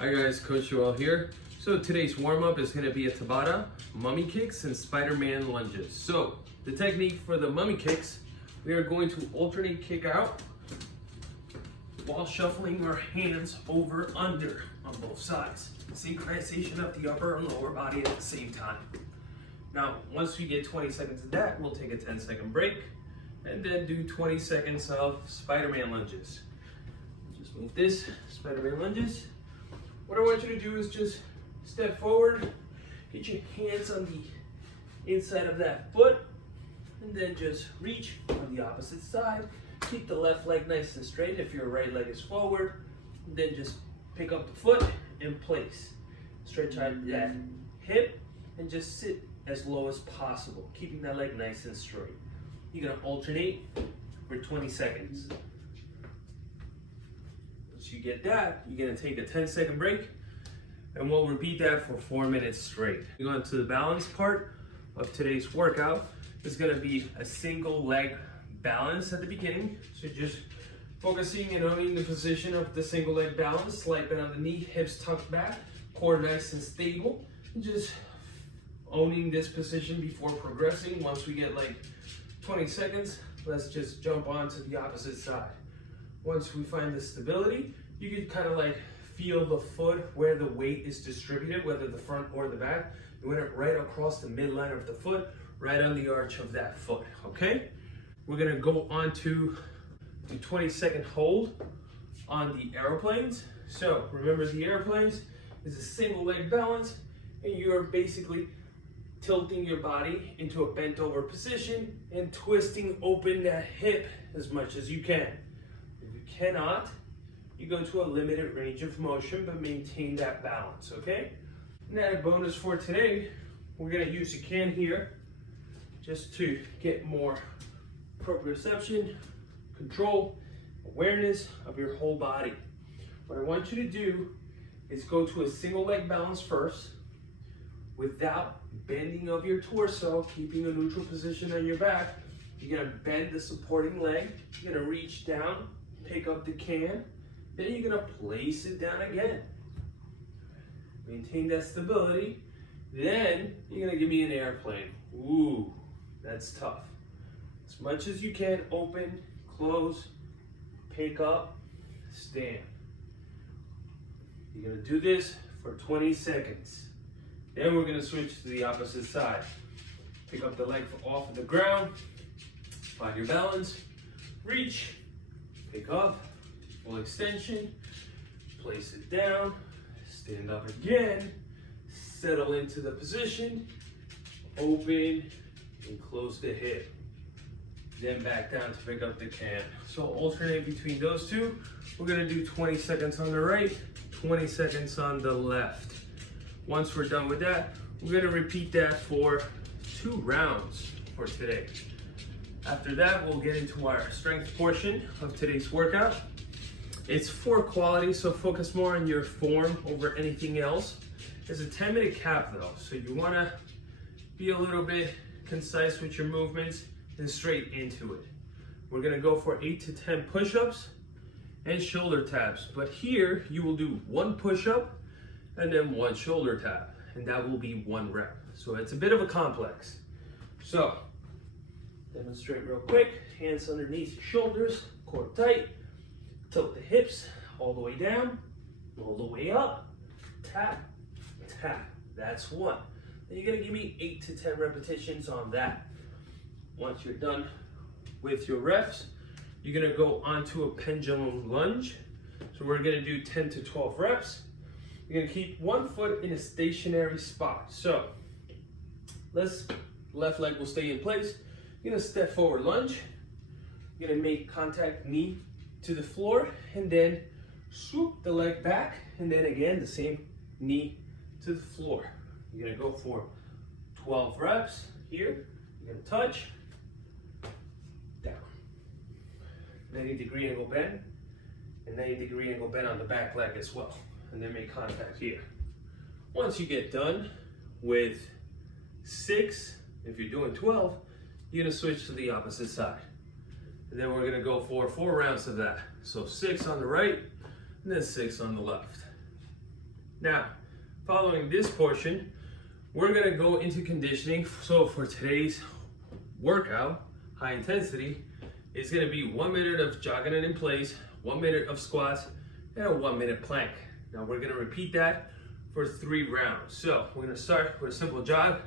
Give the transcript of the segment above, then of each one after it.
Hi guys, Coach Joel here. So today's warm-up is going to be a Tabata, mummy kicks, and Spider-Man lunges. So the technique for the mummy kicks, we are going to alternate kick out while shuffling our hands over under on both sides. Synchronization of the upper and lower body at the same time. Now, once we get 20 seconds of that, we'll take a 10-second break and then do 20 seconds of Spider-Man lunges. Just move this, Spider-Man lunges. What I want you to do is just step forward, get your hands on the inside of that foot, and then just reach on the opposite side. Keep the left leg nice and straight if your right leg is forward. And then just pick up the foot and place. Stretch out that hip and just sit as low as possible, keeping that leg nice and straight. You're gonna alternate for 20 seconds. Once you get that, you're gonna take a 10-second break and we'll repeat that for 4 minutes straight. Going on to the balance part of today's workout. It's gonna be a single leg balance at the beginning. So just focusing and owning the position of the single leg balance, slight bend on the knee, hips tucked back, core nice and stable. And just owning this position before progressing. Once we get like 20 seconds, let's just jump onto the opposite side. Once we find the stability, you can kind of like feel the foot where the weight is distributed, whether the front or the back. You want it right across the midline of the foot, right on the arch of that foot, okay? We're gonna go on to the 20-second hold on the airplanes. So remember, the airplanes is a single leg balance, and you're basically tilting your body into a bent over position and twisting open that hip as much as you can. If you cannot, you go to a limited range of motion, but maintain that balance, okay? And then a bonus for today, we're gonna use a can here just to get more proprioception, control, awareness of your whole body. What I want you to do is go to a single leg balance first without bending of your torso, keeping a neutral position on your back. You're gonna bend the supporting leg, you're gonna reach down, pick up the can, then you're gonna place it down again. Maintain that stability. Then you're gonna give me an airplane. Ooh, that's tough. As much as you can, open, close, pick up, stand. You're gonna do this for 20 seconds. Then we're gonna switch to the opposite side. Pick up the leg off of the ground, find your balance, reach, pick up, full extension, place it down, stand up again, settle into the position, open and close the hip. Then back down to pick up the can. So alternate between those two. We're gonna do 20 seconds on the right, 20 seconds on the left. Once we're done with that, we're gonna repeat that for 2 rounds for today. After that, we'll get into our strength portion of today's workout. It's for quality, so focus more on your form over anything else. It's a 10-minute cap though, so you wanna be a little bit concise with your movements and straight into it. We're gonna go for 8 to 10 push-ups and shoulder taps, but here you will do 1 push-up and then 1 shoulder tap, and that will be 1 rep. So it's a bit of a complex. So, demonstrate real quick. Hands underneath your shoulders, core tight. Tilt the hips all the way down, all the way up. Tap, tap. That's 1. Then you're gonna give me 8 to 10 repetitions on that. Once you're done with your reps, you're gonna go onto a pendulum lunge. So we're gonna do 10 to 12 reps. You're gonna keep 1 foot in a stationary spot. So, left leg will stay in place. You're gonna step forward lunge. You're gonna make contact knee to the floor and then swoop the leg back, and then again the same knee to the floor. You're gonna go for 12 reps here. You're gonna touch, down. 90-degree angle bend, and 90-degree angle bend on the back leg as well. And then make contact here. Once you get done with 6, if you're doing 12, you're gonna switch to the opposite side. And then we're gonna go for 4 rounds of that. So 6 on the right, and then 6 on the left. Now, following this portion, we're gonna go into conditioning. So for today's workout, high intensity, it's gonna be 1 minute of jogging it in place, 1 minute of squats, and a 1 minute plank. Now we're gonna repeat that for 3 rounds. So we're gonna start with a simple jog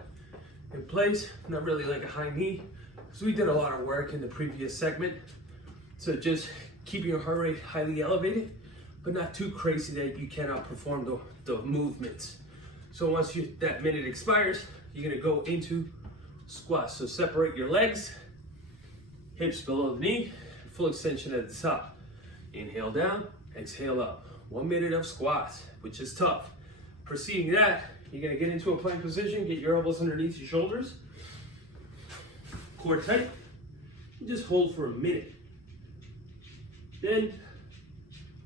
in place, not really like a high knee, because we did a lot of work in the previous segment. So just keeping your heart rate highly elevated, but not too crazy that you cannot perform the movements. So once that minute expires, you're gonna go into squats. So separate your legs, hips below the knee, full extension at the top. Inhale down, exhale up. 1 minute of squats, which is tough. Preceding that, you're gonna get into a plank position, get your elbows underneath your shoulders, core tight, and just hold for a minute. Then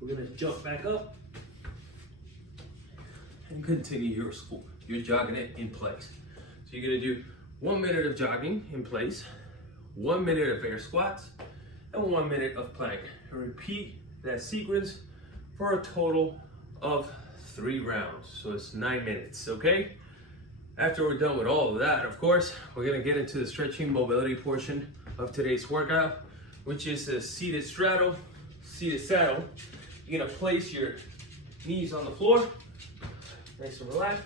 we're gonna jump back up and continue your jogging it in place. So you're gonna do 1 minute of jogging in place, 1 minute of air squats, and 1 minute of plank. And repeat that sequence for a total of 3 rounds. So it's 9 minutes, okay? After we're done with all of that, of course, we're gonna get into the stretching mobility portion of today's workout, which is the seated saddle. You're gonna place your knees on the floor, nice and relaxed.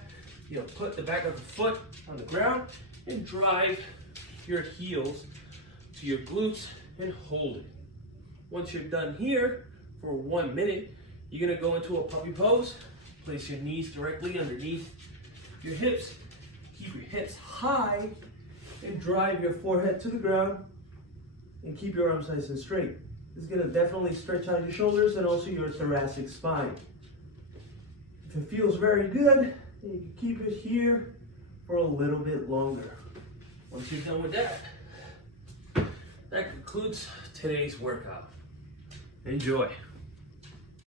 You're gonna put the back of the foot on the ground and drive your heels to your glutes and hold it. Once you're done here for 1 minute, you're gonna go into a puppy pose. Place your knees directly underneath your hips. Keep your hips high and drive your forehead to the ground and keep your arms nice and straight. This is gonna definitely stretch out your shoulders and also your thoracic spine. If it feels very good, then you can keep it here for a little bit longer. Once you're done with that, that concludes today's workout. Enjoy.